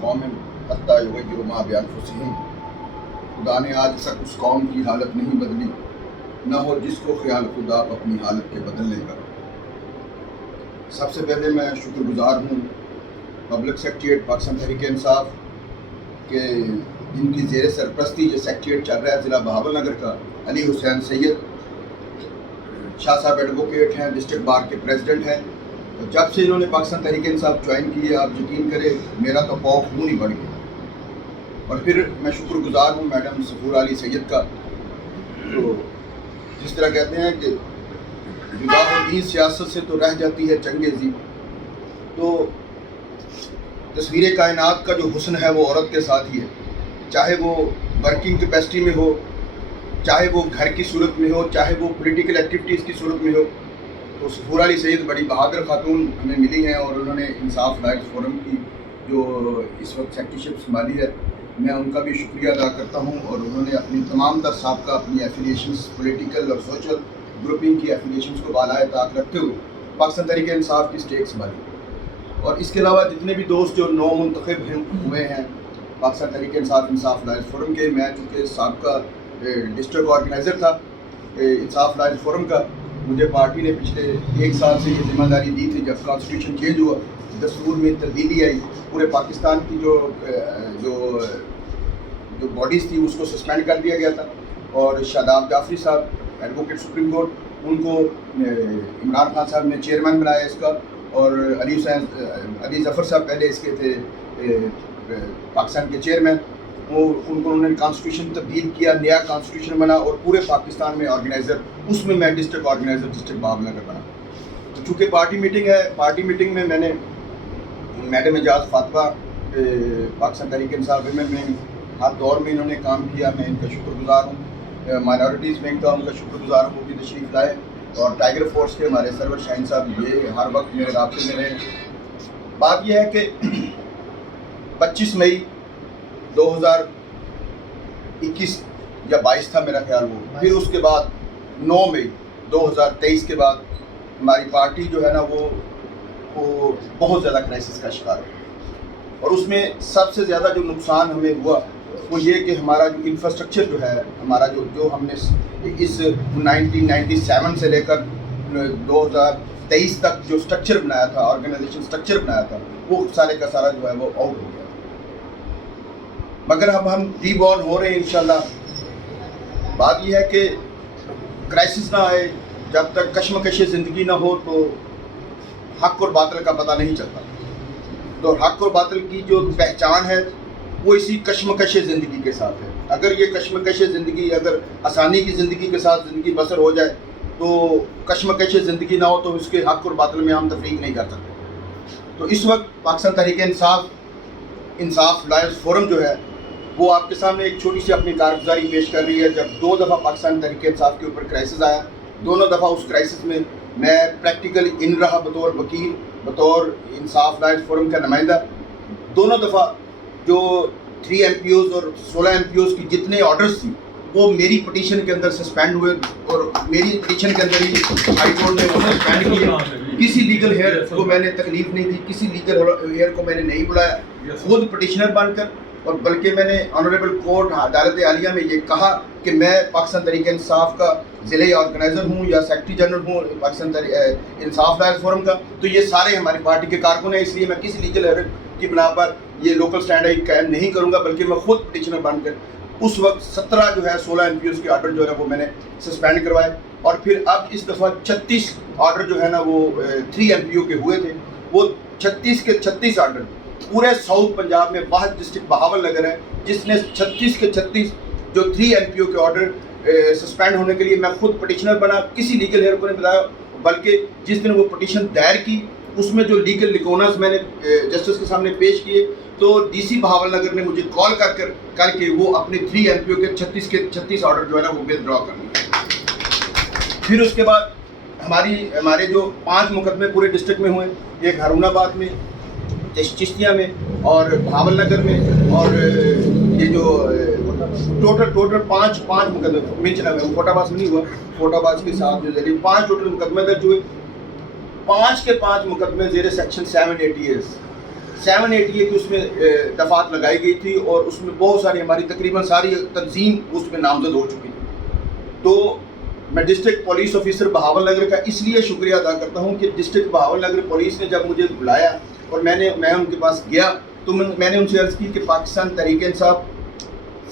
قوم حتی یغیروا ما بانفسہم، خدا نے آج تک اس قوم کی حالت نہیں بدلی، نہ ہو جس کو خیال خدا اپنی حالت کے بدلنے کا۔ سب سے پہلے میں شکر گزار ہوں پبلک سیکریٹریٹ پاکستان تحریک انصاف کے جن کی زیر سرپرستی یہ سیکریٹریٹ چل رہا ہے ضلع بہاول نگر کا، علی حسین سید شاہ صاحب ایڈوکیٹ ہیں، ڈسٹرکٹ بار کے پریزیڈنٹ ہیں۔ جب سے انہوں نے پاکستان تحریک انصاف جوائن کی ہے، آپ یقین کریں میرا تو پاؤں خون ہی بڑھ گیا۔ اور پھر میں شکر گزار ہوں میڈم سفور علی سید کا، تو جس طرح کہتے ہیں کہ جدا ہوتی سیاست سے تو رہ جاتی ہے چنگیزی، تو تصویر کائنات کا جو حسن ہے وہ عورت کے ساتھ ہی ہے، چاہے وہ ورکنگ کیپیسٹی میں ہو، چاہے وہ گھر کی صورت میں ہو، چاہے وہ پولیٹیکل ایکٹیویٹیز کی صورت میں ہو۔ تو سفور علی سید بڑی بہادر خاتون ہمیں ملی ہیں، اور انہوں نے انصاف لائز فورم کی جو اس وقت سیکریٹریشپ سنبھالی ہے، میں ان کا بھی شکریہ ادا کرتا ہوں۔ اور انہوں نے اپنی تمام تر سابقہ اپنی ایفیلیشنز، پولیٹیکل اور سوشل گروپنگ کی ایفیلیشنز کو بالائے طاق رکھتے ہوئے پاکستان تحریک انصاف کی اسٹیک سنبھالی۔ اور اس کے علاوہ جتنے بھی دوست جو نو منتخب ہوئے ہیں پاکستان تحریک انصاف لائز فورم کے، میں چونکہ سابقہ ڈسٹرکٹ آرگنائزر تھا انصاف لائز فورم کا، مجھے پارٹی نے پچھلے 1 سال سے یہ ذمہ داری دی تھی۔ جب کانسٹیٹیوشن چینج ہوا، دستور میں تبدیلی آئی، پورے پاکستان کی جو باڈیز تھی اس کو سسپینڈ کر دیا گیا تھا، اور شاداب جعفری صاحب ایڈوکیٹ سپریم کورٹ، ان کو عمران خان صاحب نے چیئرمین بنایا اس کا، اور علی ظفر صاحب پہلے اس کے تھے پاکستان کے چیئرمین، ان کو انہوں نے کانسٹیٹیوشن تبدیل کیا، نیا کانسٹیٹیوشن بنا، اور پورے پاکستان میں آرگنائزر، اس میں میں district organizer district Bahawalnagar بنا۔ تو چونکہ پارٹی میٹنگ ہے، پارٹی میٹنگ میں میں نے میڈم اعجاز فاطمہ پاکستان تحریک انصاف ویمن میں ہر دور میں انہوں نے کام کیا، میں ان کا شکر گزار ہوں۔ مائنورٹیز ونگ کا ان کا شکر گزار ہوں، وہ بھی تشریف لائے، اور ٹائیگر فورس کے ہمارے سرور شاہین صاحب یہ ہر وقت میرے رابطے میں رہے۔ بات یہ ہے کہ 25 مئی 2021 یا 22 تھا میرا خیال وہ، پھر اس کے بعد 9 مئی 2023 کے بعد ہماری پارٹی جو ہے نا وہ بہت زیادہ کرائسس کا شکار ہے، اور اس میں سب سے زیادہ جو نقصان ہمیں ہوا وہ یہ کہ ہمارا جو انفراسٹرکچر جو ہے، ہمارا جو ہم نے اس 1997 سے لے کر 2023 تک جو سٹرکچر بنایا تھا، آرگنائزیشن سٹرکچر بنایا تھا، وہ سارے کا سارا جو ہے وہ آؤٹ ہو گیا۔ مگر اب ہم ری بورن ہو رہے ہیں انشاءاللہ۔ بات یہ ہے کہ کرائسس نہ آئے، جب تک کشمکش زندگی نہ ہو تو حق اور باطل کا پتہ نہیں چلتا۔ تو حق اور باطل کی جو پہچان ہے وہ اسی کشمکش زندگی کے ساتھ ہے۔ اگر یہ کشمکش زندگی، اگر آسانی کی زندگی کے ساتھ زندگی بسر ہو جائے تو کشمکش زندگی نہ ہو تو اس کے حق اور باطل میں ہم تفریق نہیں کر سکتے۔ تو اس وقت پاکستان تحریک انصاف لائز فورم جو ہے وہ آپ کے سامنے ایک چھوٹی سی اپنی کارگزاری پیش کر رہی ہے۔ جب 2 دفعہ پاکستان تحریک انصاف کے اوپر کرائسس آیا، دونوں دفعہ اس کرائسس میں میں پریکٹیکلی ان رہا بطور وکیل، بطور انصاف لائز فورم کا نمائندہ۔ دونوں دفعہ جو 3 MPOs اور 16 MPOs کی جتنے آرڈرز تھی وہ میری پٹیشن کے اندر سسپینڈ ہوئے، اور میری پٹیشن کے اندر ہی ہائی کورٹ نے وہ سسپینڈ کیے۔ کسی لیگل ہیئر کو میں نے تکلیف نہیں دی، کسی لیگل ہیئر کو میں نے نہیں بلایا، خود پٹیشنر بن کر، اور بلکہ میں نے آنریبل کورٹ عدالت عالیہ میں یہ کہا کہ میں پاکستان تحریک انصاف کا ضلعی آرگنائزر ہوں یا سیکرٹری جنرل ہوں پاکستان انصاف لائز فورم کا، تو یہ سارے ہماری پارٹی کے کارکن ہیں، اس لیے میں کسی لیگل ہیئر کی بنا پر یہ لوکل اسٹینڈ قائم نہیں کروں گا، بلکہ میں خود پٹیشنر بن کر اس وقت 17 جو ہے 16 MPOs کے آرڈر جو ہے وہ میں نے سسپینڈ کروائے، اور پھر اب اس دفعہ 36 آرڈر جو ہے نا وہ 3 MPO کے ہوئے تھے، وہ 36 کے 36 آرڈر پورے ساؤتھ پنجاب میں واحد ڈسٹرکٹ بہاول نگر ہے جس نے 36 کے 36 جو 3 MPO کے آرڈر سسپینڈ ہونے کے لیے میں خود پٹیشنر بنا، کسی لیگل ہیئر کو نہیں بتایا، بلکہ جس دن وہ پٹیشن دائر کی اس میں جو لیگل لیکونز میں نے جسٹس کے سامنے پیش کیے، تو DC بہاول نگر نے مجھے کال کر کے وہ اپنے 3 MPO کے 36 آرڈر جو ہے نا وہ ودرا کر لیے۔ پھر اس کے بعد ہمارے جو 5 مقدمے پورے ڈسٹرکٹ میں ہوئے، ایک ہارون آباد میں، چشتیہ میں، اور بہاول نگر میں، اور یہ جو ٹوٹل 5 مقدمے منچنا میں، فوٹا باز میں نہیں ہوا، فوٹا باز کے ساتھ جو 5 ٹوٹل مقدمے درج ہوئے۔ 5 کے 5 مقدمے زیر سیکشن 780 788 کی اس میں دفعات لگائی گئی تھی اور اس میں بہت ساری ہماری تقریباً ساری تنظیم اس میں نامزد ہو چکی تھی. تو میں district police officer Bahawal Nagar کا اس لیے شکریہ ادا کرتا ہوں کہ ڈسٹرکٹ بہاول نگر پولیس نے جب مجھے بلایا اور میں ان کے پاس گیا تو میں نے ان سے عرض کی کہ پاکستان تحریک انصاف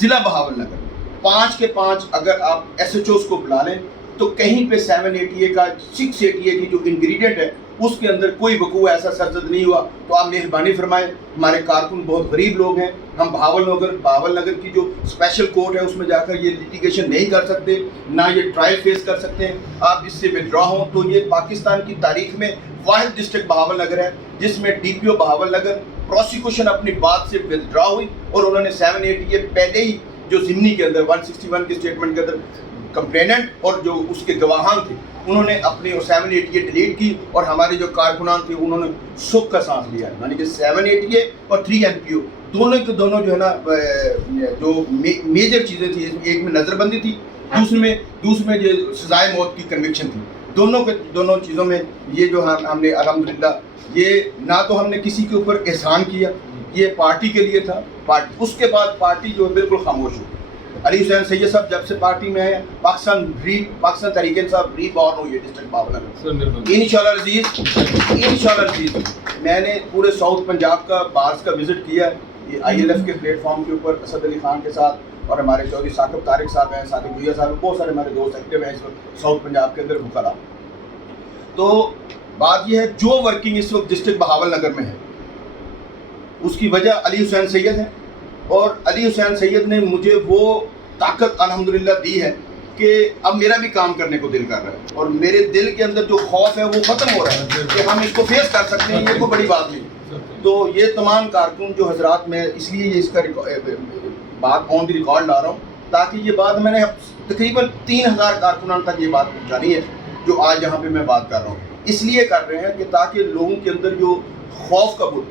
ضلع بہاول نگر 5 کے 5 اگر آپ ایس ایچ اوز کو بلا لیں تو کہیں پہ 788 کا 688 کی جو انگریڈینٹ ہے اس کے اندر کوئی وقوع ایسا سرزد نہیں ہوا. تو آپ مہربانی فرمائیں, ہمارے کارکن بہت غریب لوگ ہیں, ہم بہاول نگر کی جو اسپیشل کورٹ ہے اس میں جا کر یہ لیٹیگیشن نہیں کر سکتے, نہ یہ ٹرائل فیس کر سکتے ہیں. آپ اس سے ودرا ہوں. تو یہ پاکستان کی تاریخ میں واحد ڈسٹرکٹ بہاول نگر ہے جس میں ڈی پی او بہاول نگر پروسیکیوشن اپنی بات سے ودرا ہوئی اور انہوں نے 788 پہلے ہی جو ضمنی کے اندر 161 کے اسٹیٹمنٹ کے اندر کمپلیننٹ اور جو اس کے گواہان تھے انہوں نے اپنی 788 ڈیلیٹ کی اور ہمارے جو کارکنان تھے انہوں نے سکھ کا سانس لیا. یعنی کہ 788 اور 3 MPO دونوں کے دونوں جو ہے نا جو میجر چیزیں تھیں, ایک میں نظر بندی تھی, دوسرے میں جو سزائے موت کی کنوکشن تھی. دونوں چیزوں میں یہ جو ہم نے الحمدللہ یہ نہ تو ہم نے کسی کے اوپر احسان کیا, یہ پارٹی کے لیے تھا. اس کے بعد پارٹی جو ہے بالکل خاموش ہو. علی حسین سید صاحب جب سے پارٹی میں آئے پاکستان تحریک انصاف ری بورن ہوئی ہے ڈسٹرکٹ بہاول نگر. انشاءاللہ عزیز میں نے پورے ساؤتھ پنجاب کا بارس کا وزٹ کیا ہے, یہ ILF کے پلیٹ فارم کے اوپر اسد علی خان کے ساتھ, اور ہمارے چودھری ثاقب طارق صاحب ہیں, ثاقب بھویا صاحب ہیں, بہت سارے ہمارے دوست ایکٹیو ہیں اس وقت ساؤتھ پنجاب کے اندر بکرا. تو بات یہ ہے جو ورکنگ اس وقت ڈسٹرکٹ بہاول نگر میں ہے اس کی وجہ علی حسین سید ہے, اور علی حسین سید نے مجھے وہ طاقت الحمدللہ دی ہے کہ اب میرا بھی کام کرنے کو دل کر رہا ہے, اور میرے دل کے اندر جو خوف ہے وہ ختم ہو رہا ہے کہ ہم اس کو فیس کر سکتے ہیں, یہ کوئی بڑی بات نہیں. تو یہ تمام کارکن جو حضرات, میں اس لیے یہ اس کا بات آن دی ریکارڈ لا رہا ہوں تاکہ یہ بات میں نے تقریباً 3000 کارکنان تک یہ بات پہنچانی ہے جو آج یہاں پہ میں بات کر رہا ہوں. اس لیے کر رہے ہیں کہ تاکہ لوگوں کے اندر جو خوف کا بت,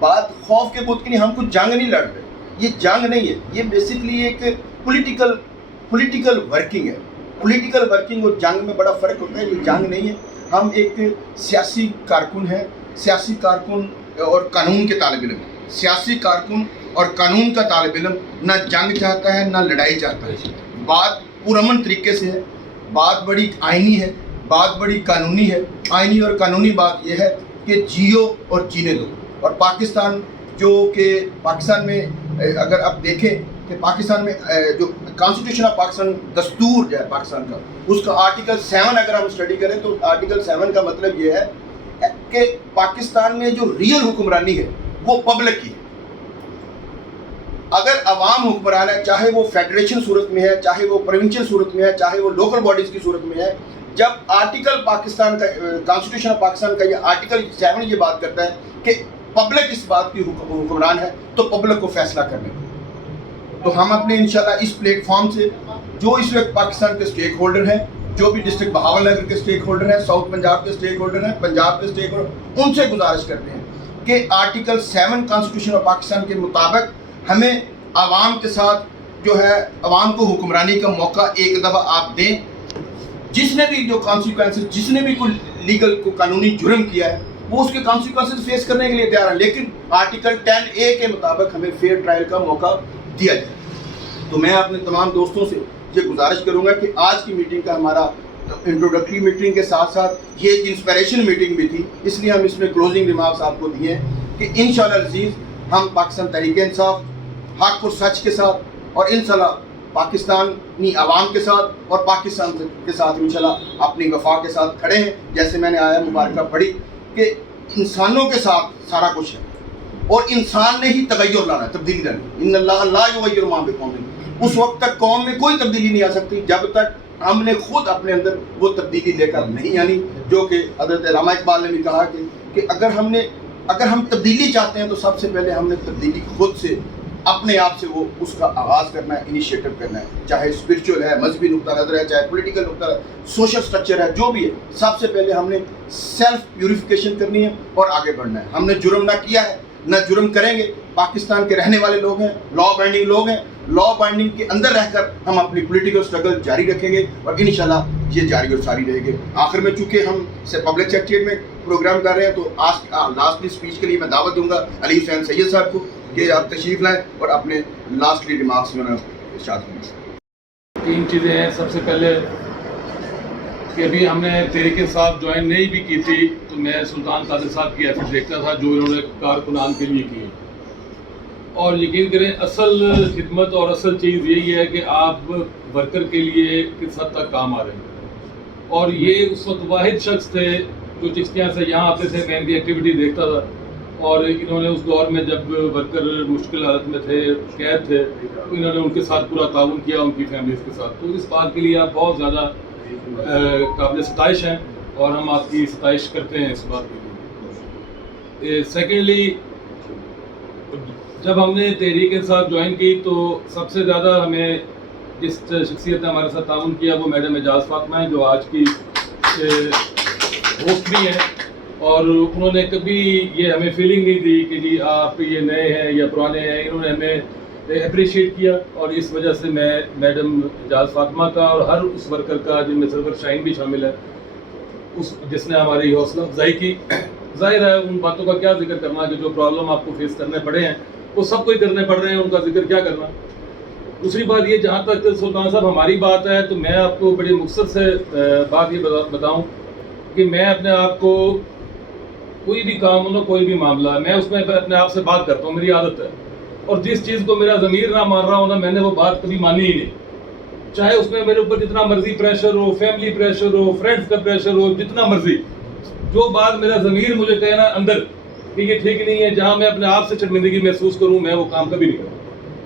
بات خوف کے بت کی نہیں, ہم کچھ جنگ نہیں لڑ رہے, یہ جنگ نہیں ہے, یہ بیسکلی ایک پولیٹیکل ورکنگ ہے. پولیٹیکل ورکنگ اور جنگ میں بڑا فرق ہوتا ہے. یہ جنگ نہیں ہے, ہم ایک سیاسی کارکن ہیں, سیاسی کارکن اور قانون کے طالب علم. سیاسی کارکن اور قانون کا طالب علم نہ جنگ چاہتا ہے نہ لڑائی چاہتا ہے. بات پرامن طریقے سے ہے, بات بڑی آئینی ہے, بات بڑی قانونی ہے. آئینی اور قانونی بات یہ ہے کہ جیو اور جینے دو. اور پاکستان جو کہ پاکستان میں اگر آپ دیکھیں کہ پاکستان میں جو کانسٹیٹیوشن آف پاکستان, دستور جو ہے پاکستان کا, اس کا آرٹیکل 7 اگر ہم اسٹڈی کریں تو آرٹیکل 7 کا مطلب یہ ہے کہ پاکستان میں جو ریئل حکمرانی ہے وہ پبلک کی ہے. اگر عوام حکمران ہے, چاہے وہ فیڈریشن صورت میں ہے, چاہے وہ پروونشل صورت میں ہے, چاہے وہ لوکل باڈیز کی صورت میں ہے, جب آرٹیکل پاکستان کا کانسٹیٹیوشن آف پاکستان کا یہ آرٹیکل 7 یہ بات کرتا ہے کہ پبلک اس بات کی حکمران ہے تو پبلک کو فیصلہ کرنے. تو ہم اپنے انشاءاللہ اس پلیٹ فارم سے جو اس وقت پاکستان کے اسٹیک ہولڈر ہیں, جو بھی ڈسٹرکٹ بہاول نگر کے اسٹیک ہولڈر ہیں, ساؤتھ پنجاب کے اسٹیک ہولڈر ہیں, پنجاب کے اسٹیک ہولڈر, ان سے گزارش کرتے ہیں کہ آرٹیکل 7 کانسٹیٹیوشن آف پاکستان کے مطابق ہمیں عوام کے ساتھ جو ہے عوام کو حکمرانی کا موقع ایک دفعہ آپ دیں. جس نے بھی جو کانسیکوینسز, جس نے بھی کوئی لیگل کو قانونی جرم کیا ہے وہ اس کے کانسیکوینسز فیس کرنے کے لیے تیار ہیں, لیکن آرٹیکل 10A کے مطابق ہمیں فیئر ٹرائل کا موقع دیا جائے. تو میں اپنے تمام دوستوں سے یہ گزارش کروں گا کہ آج کی میٹنگ کا ہمارا انٹروڈکٹری میٹنگ کے ساتھ ساتھ یہ ایک انسپائریشن میٹنگ بھی تھی, اس لیے ہم اس میں کلوزنگ ریمارکس آپ کو دیے ہیں کہ انشاءاللہ عزیز ہم پاکستان تحریک انصاف حق اور سچ کے ساتھ اور انشاءاللہ پاکستانی عوام کے ساتھ اور پاکستان کے ساتھ انشاءاللہ اپنی وفا کے ساتھ کھڑے ہیں. جیسے میں نے آیا مبارکہ پڑھی کہ انسانوں کے ساتھ سارا کچھ ہے اور انسان نے ہی تغیر لانا ہے, تبدیلی لانی. ان اللہ لا یغیر ما بقوم, اس وقت تک قوم میں کوئی تبدیلی نہیں آ سکتی جب تک ہم نے خود اپنے اندر وہ تبدیلی لے کر نہیں آنی. جو کہ حضرت علامہ اقبال نے بھی کہا کہ اگر ہم تبدیلی چاہتے ہیں تو سب سے پہلے ہم نے تبدیلی خود سے اپنے آپ سے وہ اس کا آغاز کرنا ہے, انیشیٹو کرنا ہے. چاہے اسپرچول ہے, مذہبی نقطہ نظر ہے, چاہے پولیٹیکل نقطہ, سوشل سٹرکچر ہے, جو بھی ہے, سب سے پہلے ہم نے سیلف پیوریفیکیشن کرنی ہے اور آگے بڑھنا ہے. ہم نے جرم نہ کیا ہے, نہ جرم کریں گے. پاکستان کے رہنے والے لوگ ہیں, لا بائنڈنگ لوگ ہیں. لا بائنڈنگ کے اندر رہ کر ہم اپنی پولیٹیکل اسٹرگل جاری رکھیں گے اور انشاءاللہ یہ جاری اور ساری رہے گی. آخر میں چونکہ ہم سے پبلک سیکریٹریٹ میں پروگرام کر رہے ہیں تو آج لاسٹلی اسپیچ کے لیے میں دعوت دوں گا علی حسین سید صاحب کو کہ آپ تشریف لائیں اور اپنے لاسٹلی ریمارکس میں ارشاد کریں. 3 چیزیں ہیں. سب سے پہلے کہ ابھی ہم نے تحریک انصاف جوائن نہیں بھی کی تھی تو میں سلطان قادر صاحب کی ایفرٹ دیکھتا تھا جو انہوں نے کارکنان کے لیے کی ہے, اور یقین کریں اصل خدمت اور اصل چیز یہی ہے کہ آپ ورکر کے لیے کس حد تک کام آ رہے ہیں. اور یہ اس وقت واحد شخص تھے جو چشتیاں سے یہاں آتے تھے, میں ان کی ایکٹیویٹی دیکھتا تھا, اور انہوں نے اس دور میں جب ورکر مشکل حالت میں تھے, قید تھے, تو انہوں نے ان کے ساتھ پورا تعاون کیا, ان کی فیملیز کے ساتھ. تو اس بات کے لیے آپ بہت زیادہ قابل ستائش ہیں اور ہم آپ کی ستائش کرتے ہیں اس بات کے لیے. سیکنڈلی, جب ہم نے تحریک انصاف جوائن کی تو سب سے زیادہ ہمیں جس شخصیت نے ہمارے ساتھ تعاون کیا وہ میڈم اعجاز فاطمہ ہیں, جو آج کی ہوسٹ بھی ہیں. اور انہوں نے کبھی یہ ہمیں فیلنگ نہیں دی کہ جی آپ یہ نئے ہیں یا پرانے ہیں. انہوں نے ہمیں اپریشیٹ کیا, اور اس وجہ سے میں میڈم اعجاز فاطمہ کا اور ہر اس ورکر کا, جن میں سرور شاہین بھی شامل ہے, جس نے ہماری حوصلہ افزائی کی. ظاہر ہے ان باتوں کا کیا ذکر کرنا کہ جو پرابلم آپ کو فیس کرنے پڑے ہیں وہ سب کو ہی کرنے پڑ رہے ہیں, ان کا ذکر کیا کرنا. دوسری بات یہ, جہاں تک سلطان صاحب ہماری بات ہے تو میں آپ کو بڑی مختصر سے بات یہ بتاؤں کہ میں اپنے آپ کو کوئی بھی کام ہو نا, کوئی بھی معاملہ ہے, میں اس میں اپنے آپ سے بات کرتا ہوں, میری عادت ہے. اور جس چیز کو میرا ضمیر نہ مان رہا ہو نا, میں نے وہ بات کبھی مانی ہی نہیں, چاہے اس میں میرے اوپر جتنا مرضی پریشر ہو, فیملی پریشر ہو, فرینڈز کا پریشر ہو, جتنا مرضی. جو بات میرا ضمیر مجھے کہنا اندر کہ یہ ٹھیک نہیں ہے, جہاں میں اپنے آپ سے شرمندگی محسوس کروں, میں وہ کام کبھی نہیں کروں.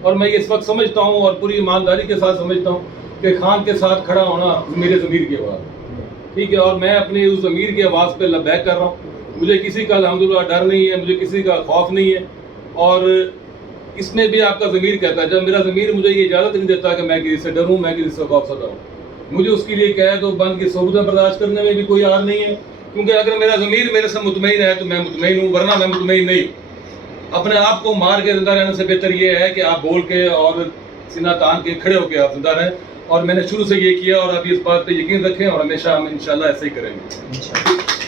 اور میں اس وقت سمجھتا ہوں اور پوری ایمانداری کے ساتھ سمجھتا ہوں کہ خان کے ساتھ کھڑا ہونا میرے ضمیر کی آواز, ٹھیک ہے, اور میں اپنی اس ضمیر کی آواز پہ لبیک کر رہا ہوں. مجھے کسی کا الحمدللہ ڈر نہیں ہے, مجھے کسی کا خوف نہیں ہے. اور اس میں بھی آپ کا ضمیر کہتا ہے, جب میرا ضمیر مجھے یہ اجازت نہیں دیتا کہ میں کسی سے ڈروں, میں کسی سے خوف زدہ ہوں, مجھے اس کے لیے قید و بند کی صعوبتیں برداشت کرنے میں بھی کوئی حال نہیں ہے. کیونکہ اگر میرا ضمیر میرے سے مطمئن ہے تو میں مطمئن ہوں, ورنہ میں مطمئن نہیں ہوں. اپنے آپ کو مار کے زندہ رہنے سے بہتر یہ ہے کہ آپ بول کے اور سینہ تان کے کھڑے ہو کے آپ زندہ رہیں. اور میں نے شروع سے یہ کیا, اور اب اس بات پہ یقین رکھیں, اور ہمیشہ ہم انشاءاللہ ایسے ہی کریں گے.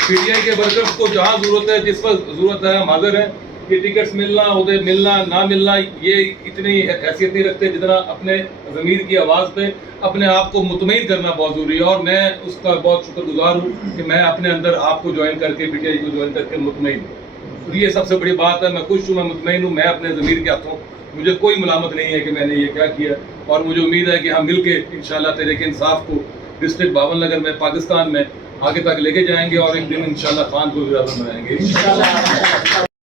پی ٹی آئی کے ورکرز کو جہاں ضرورت ہے, جس وقت ضرورت ہے, ہم حاضر ہیں. یہ ٹکٹس ملنا, عہدے ملنا نہ ملنا, یہ اتنی حیثیت نہیں رکھتے جتنا اپنے ضمیر کی آواز پہ اپنے آپ کو مطمئن کرنا بہت ضروری ہے. اور میں اس کا بہت شکر گزار ہوں کہ میں اپنے اندر آپ کو جوائن کر کے, پی ٹی آئی کو جوائن کر کے مطمئن ہوں. تو یہ سب سے بڑی بات ہے. میں خوش ہوں, میں مطمئن ہوں, میں اپنے ضمیر کے ہاتھوں, مجھے کوئی ملامت نہیں ہے کہ میں نے یہ کیا کیا. اور مجھے امید ہے کہ ہم مل کے انشاءاللہ تحریک انصاف کو ڈسٹرکٹ باون نگر میں, پاکستان میں آگے تک لے کے جائیں گے, اور ایک دن انشاءاللہ خان کو بھی بنائیں گے.